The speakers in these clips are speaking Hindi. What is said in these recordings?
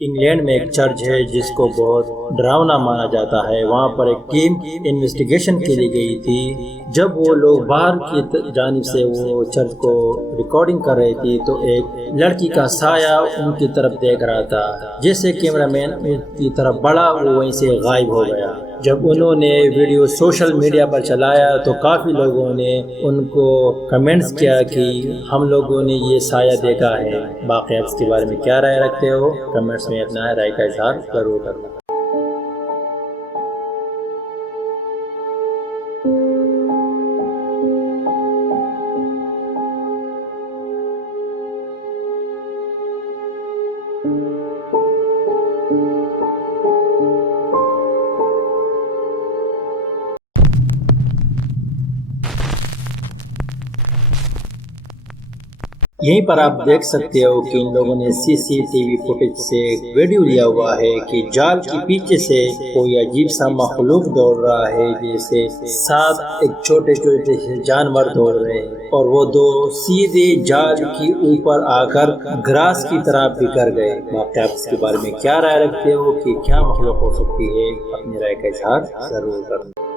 इंग्लैंड में एक चर्च है जिसको बहुत डरावना माना जाता है। वहाँ पर एक टीम इन्वेस्टिगेशन के लिए गई थी। जब वो लोग बाहर की जानिब से वो चर्च को रिकॉर्डिंग कर रहे थे तो एक लड़की का साया उनकी तरफ देख रहा था। जैसे कैमरामैन उनकी तरफ बढ़ा वो वहीं से गायब हो गया। जब उन्होंने वीडियो सोशल मीडिया पर चलाया तो काफ़ी लोगों ने उनको कमेंट्स किया कि हम लोगों ने ये साया देखा है। बाकी आप इसके बारे में क्या राय रखते हो? कमेंट्स में अपना राय का इजहार जरूर करना। यहीं पर आप देख सकते हो कि इन लोगों ने सीसीटीवी फुटेज से वीडियो लिया हुआ है कि जाल के पीछे से कोई अजीब सा मखलूक दौड़ रहा है, जैसे 7 एक छोटे छोटे से जानवर दौड़ रहे हैं और वो दो सीधे जाल के ऊपर आकर ग्रास की तरह बिखर गए। आप इसके बारे में क्या राय रखते हो कि क्या मखलूक हो सकती है? अपनी राय का इजहार जरूर करना।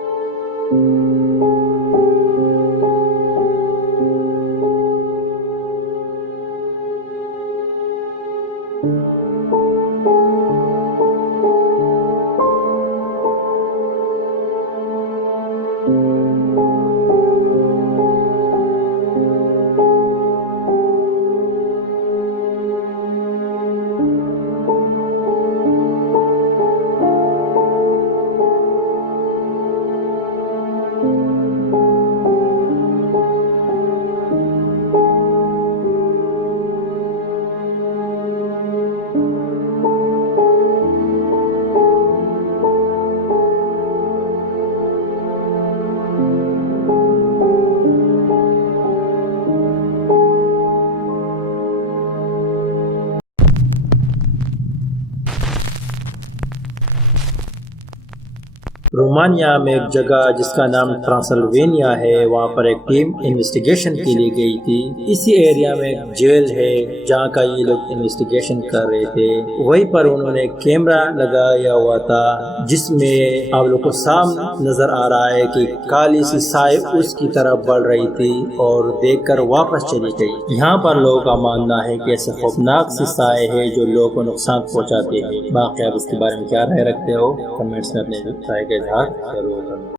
रोमानिया में एक जगह जिसका नाम ट्रांसल्वेनिया है, वहाँ पर एक टीम इन्वेस्टिगेशन के लिए गई थी। इसी एरिया में एक जेल है जहाँ का ये लोग इन्वेस्टिगेशन कर रहे थे। वहीं पर उन्होंने कैमरा लगाया हुआ था जिसमें आप लोग को साफ नजर आ रहा है कि काली सी साए उसकी तरफ बढ़ रही थी और देखकर वापस चली गई। यहाँ पर लोगों का मानना है कि ऐसे खौफनाक सी साए है जो लोगों को नुकसान पहुँचाते हैं। बाकी आप इसके बारे में क्या राय रखते हो? कमेंट्स में अपने राय का इजहार जरूर करना।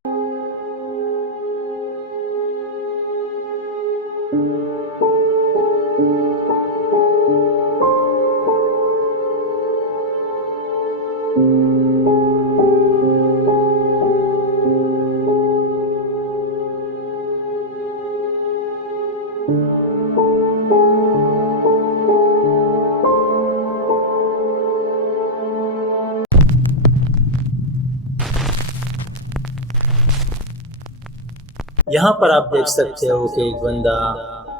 यहाँ पर आप देख सकते हो कि एक बंदा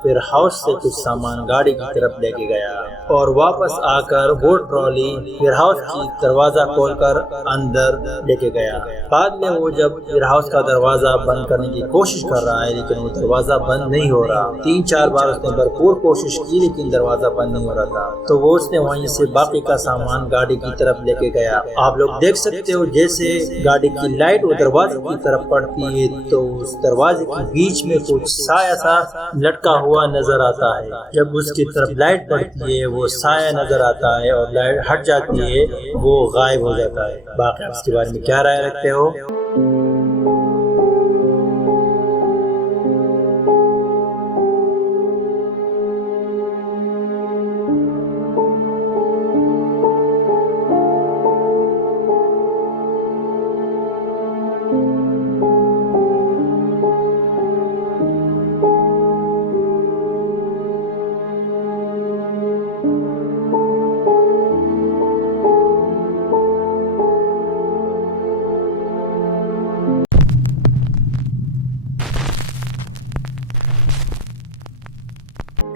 फिर हाउस से कुछ सामान गाड़ी की तरफ लेके गया और वापस आकर वो ट्रॉली फिर हाउस की दरवाजा खोलकर अंदर लेके गया। बाद में वो जब फिर हाउस का दरवाजा बंद करने की कोशिश कर रहा है लेकिन वो दरवाजा बंद नहीं हो रहा। 3-4 बार उसने भरपूर कोशिश की लेकिन दरवाजा बंद नहीं हो रहा था। तो वो उसने वहीं से बाकी का सामान गाड़ी की तरफ लेके गया। आप लोग देख सकते हो जैसे गाड़ी की लाइट वो दरवाजे की तरफ पड़ती है तो उस दरवाजे के बीच में कुछ साया सा लटका हुआ नजर आता है। जब उसकी तरफ लाइट पड़ती है वो साया नजर आता है और लाइट हट जाती है वो गायब हो जाता है। बाकी इसके बारे में क्या राय रखते हो?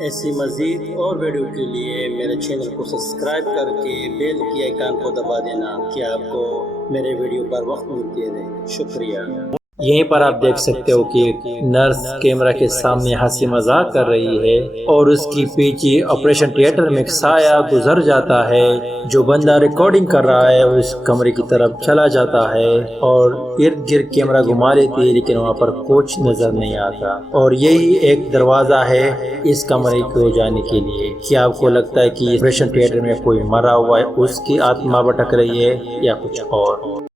ऐसी मज़ीद और वीडियो के लिए मेरे चैनल को सब्सक्राइब करके बेल की आइकन को दबा देना कि आपको मेरे वीडियो पर वक्त मिलते रहे। शुक्रिया। यहीं पर आप देख सकते हो कि एक नर्स कैमरा के सामने हंसी मजाक कर रही है और उसकी पीछे ऑपरेशन थिएटर में साया गुजर जाता है। जो बंदा रिकॉर्डिंग कर रहा है उस कमरे की तरफ चला जाता है और इर्द गिर्द कैमरा घुमा लेती है, लेकिन वहाँ पर कुछ नजर नहीं आता। और यही एक दरवाजा है इस कमरे को जाने के लिए। क्या आपको लगता है कि ऑपरेशन थिएटर में कोई मरा हुआ है, उसकी आत्मा भटक रही है या कुछ और?